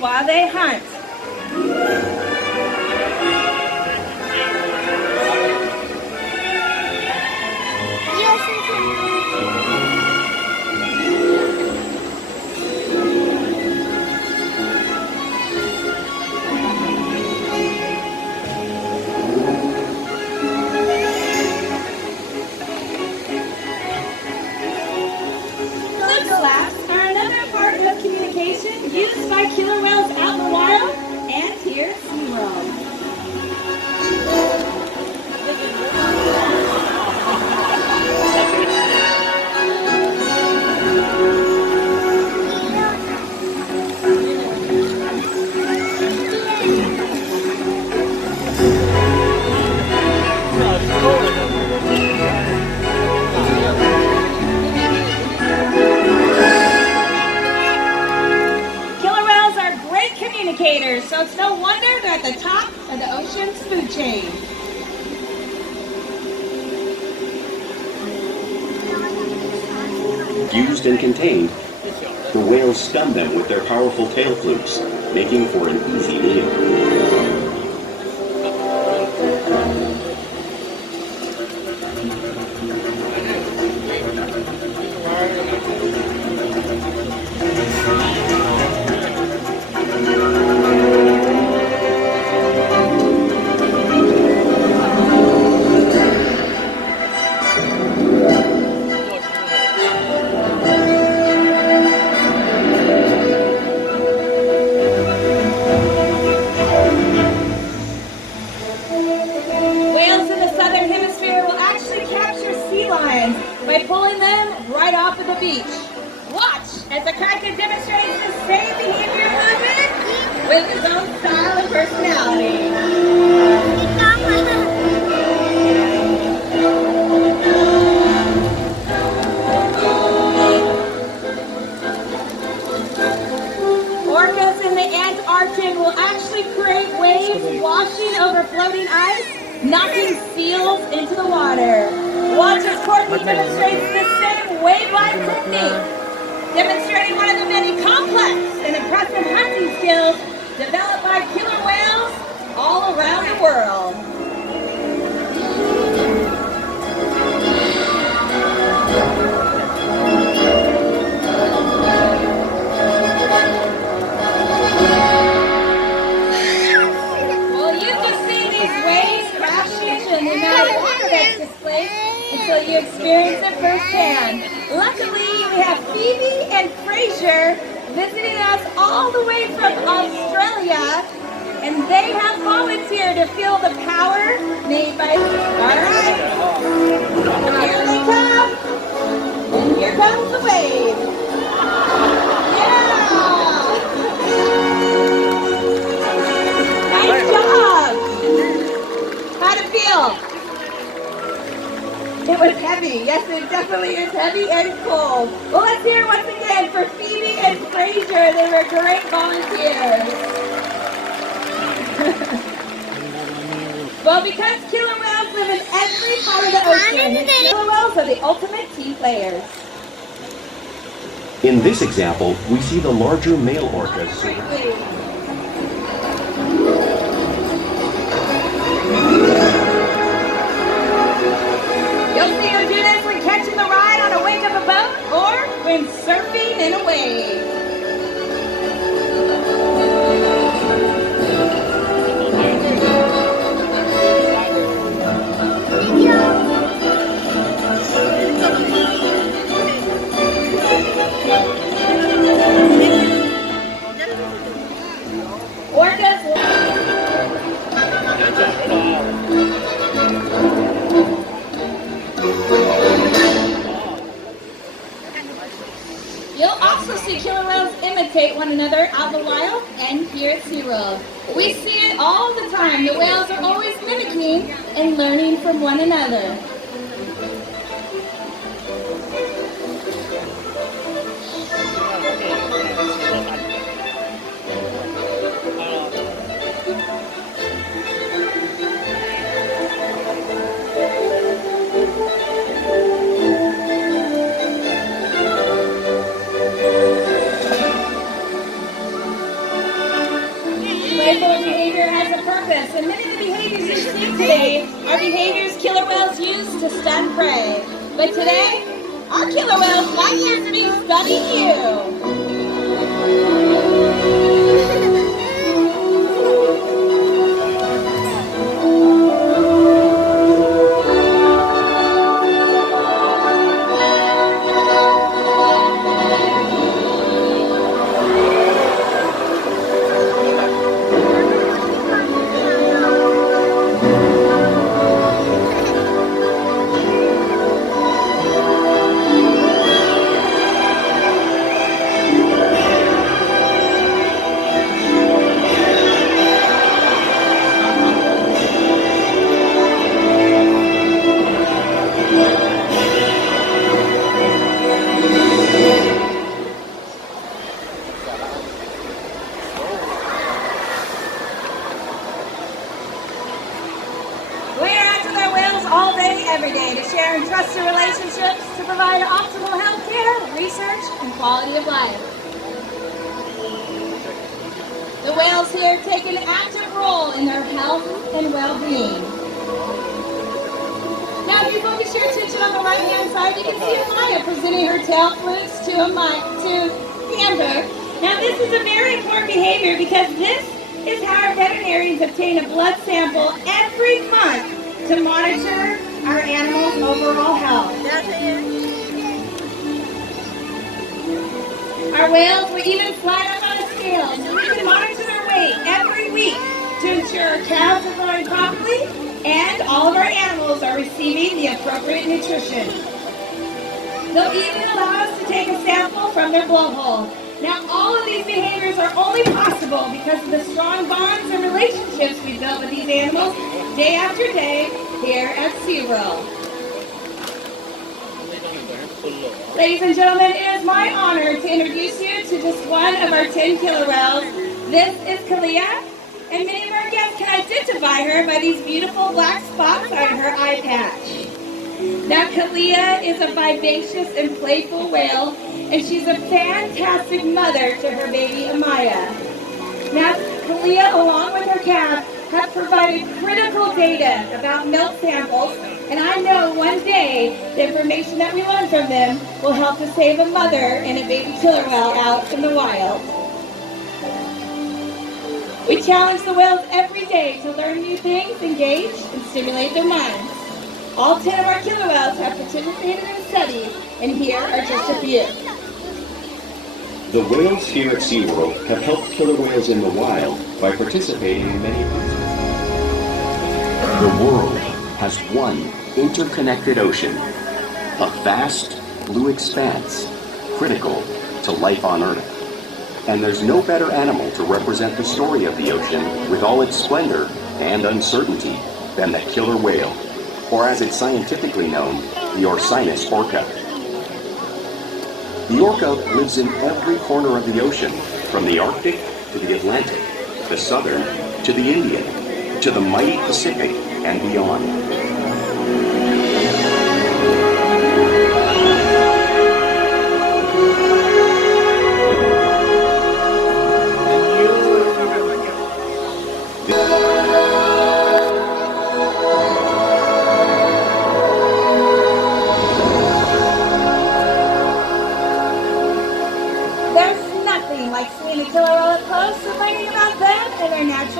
while they hunt. Used by killer whales out in the wild and here at SeaWorld. So it's no wonder they're at the top of the ocean's food chain. Used and contained, the whales stun them with their powerful tail flukes, making for an easy meal. By pulling them right off of the beach. Watch as the kraken demonstrates the same behavior movement with his own style and personality. Orcas in the Antarctic will actually create waves washing over floating ice, knocking seals into the water. Watch as Courtney demonstrates the same wave-like technique, demonstrating one of the many complex and impressive hunting skills developed by killer whales all around the world. Well, you can see these waves crashing and the amount of water that's displaced until you experience it firsthand. Luckily, we have Phoebe and Fraser visiting us all the way from Australia, and they have volunteered to feel the power made by... Alright, here they come, and here comes the wave. Yeah! Nice job! How'd it feel? It was heavy. Yes, it definitely is heavy and cold. Well, let's hear it once again for Phoebe and Fraser. They were great volunteers. Well, because killer whales live in every part of the ocean, killer whales are the ultimate team players. In this example, we see the larger male orcas. You'll see them do this when catching the ride on a wing of a boat or when surfing in a wave. Orcas. You'll also see killer whales imitate one another out in the wild and here at SeaWorld. We see it all the time. The whales are always mimicking and learning from one another. playful behavior has a purpose, and many of the behaviors you see today are behaviors killer whales use to stun prey. But today, our killer whales might just be stunning you. Every day to share and trusted relationships to provide optimal health care, research, and quality of life. The whales here take an active role in their health and well-being. Now, if you focus your attention on the right-hand side, you can see Amaya presenting her tail flutes to Amber. Now, this is a very important behavior because this is how our veterinarians obtain a blood sample every month to monitor our animals' overall health. Our whales will even slide up on a scale so we can monitor their weight every week to ensure our calves are growing properly and all of our animals are receiving the appropriate nutrition. They'll even allow us to take a sample from their blowhole. Now, all of these behaviors are only possible because of the strong bonds and relationships we've built with these animals day after day here at SeaWorld. Ladies and gentlemen, it is my honor to introduce you to just one of our 10 killer whales. This is Kalia, and many of our guests can identify her by these beautiful black spots on her eye patch. Now, Kalia is a vivacious and playful whale, and she's a fantastic mother to her baby Amaya. Now, Kalia, along with her calf, have provided critical data about milk samples, and I know one day the information that we learn from them will help to save a mother and a baby killer whale out in the wild. We challenge the whales every day to learn new things, engage, and stimulate their minds. All 10 of our killer whales have participated in studies, and here are just a few. The whales here at SeaWorld have helped killer whales in the wild by participating in many projects. The world has one interconnected ocean, a vast blue expanse critical to life on Earth. And there's no better animal to represent the story of the ocean with all its splendor and uncertainty than the killer whale, or as it's scientifically known, the Orcinus orca. The orca lives in every corner of the ocean, from the Arctic to the Atlantic, the Southern to the Indian, to the mighty Pacific and beyond.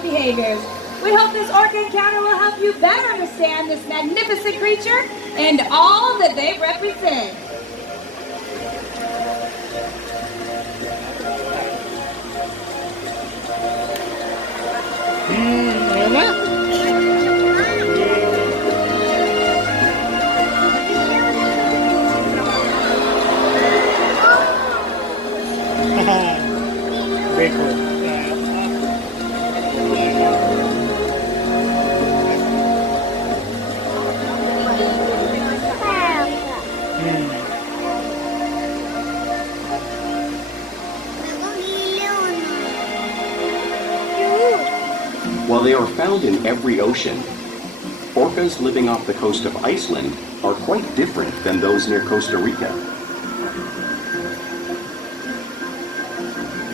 Behaviors. We hope this orca encounter will help you better understand this magnificent creature and all that they represent. Very cool. While they are found in every ocean, orcas living off the coast of Iceland are quite different than those near Costa Rica.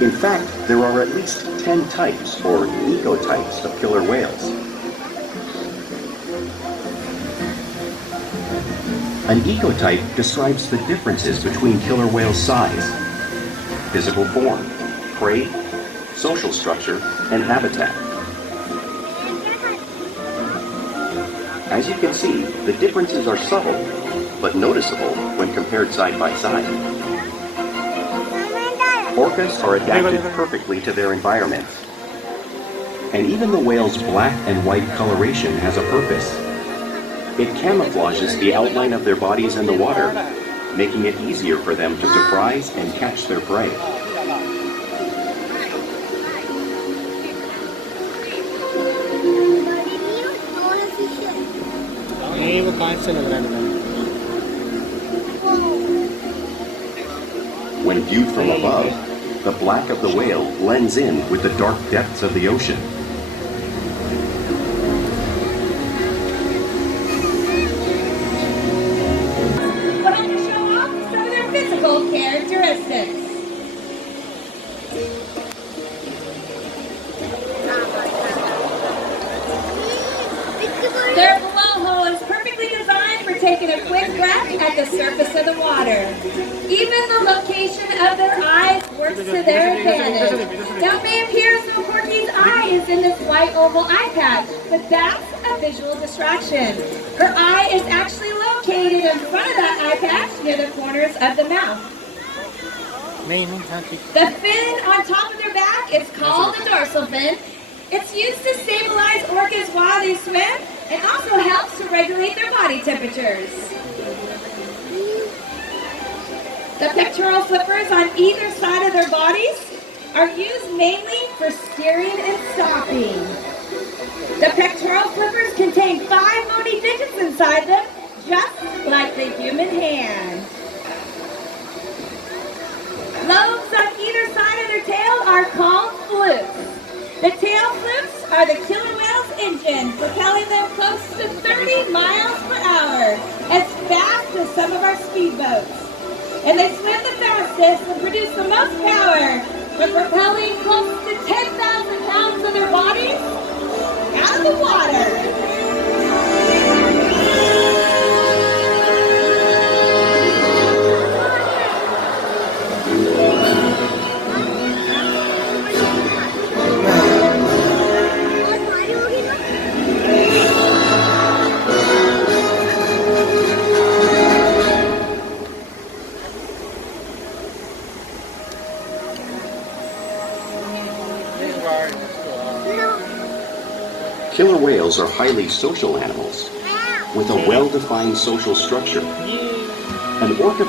In fact, There are at least 10 types, or ecotypes, of killer whales. An ecotype describes the differences between killer whale size, physical form, prey, social structure, and habitat. As you can see, the differences are subtle, but noticeable when compared side by side. Orcas are adapted perfectly to their environment. And even the whale's black and white coloration has a purpose. It camouflages the outline of their bodies in the water, making it easier for them to surprise and catch their prey. When viewed from above, the black of the whale blends in with the dark depths of the ocean. But I'm going to show off some of their physical characteristics. Their blowhole is perfectly designed for taking a quick breath at the surface of the water. Even the location of their eyes works to their advantage. Now it may appear as though Corky's eye is in this white oval eye patch, but that's a visual distraction. Her eye is actually located in front of that eye patch near the corners of the mouth. The fin on top of their back is called the dorsal fin. It's used to stabilize orcas while they swim and also helps to regulate their body temperatures. The pectoral flippers on either side of their bodies are used mainly for steering and stopping. The pectoral flippers contain 5 bony digits inside them, just like the human hand. Lobes on either side of their tail are called flukes. The tail flukes are the killer whale's engine, propelling them close to 30 miles per hour, as fast as some of our speedboats. And they swim the fastest and produce the most power for propelling close to 10,000 pounds of their bodies out of the water. Killer whales are highly social animals with a well-defined social structure. An orca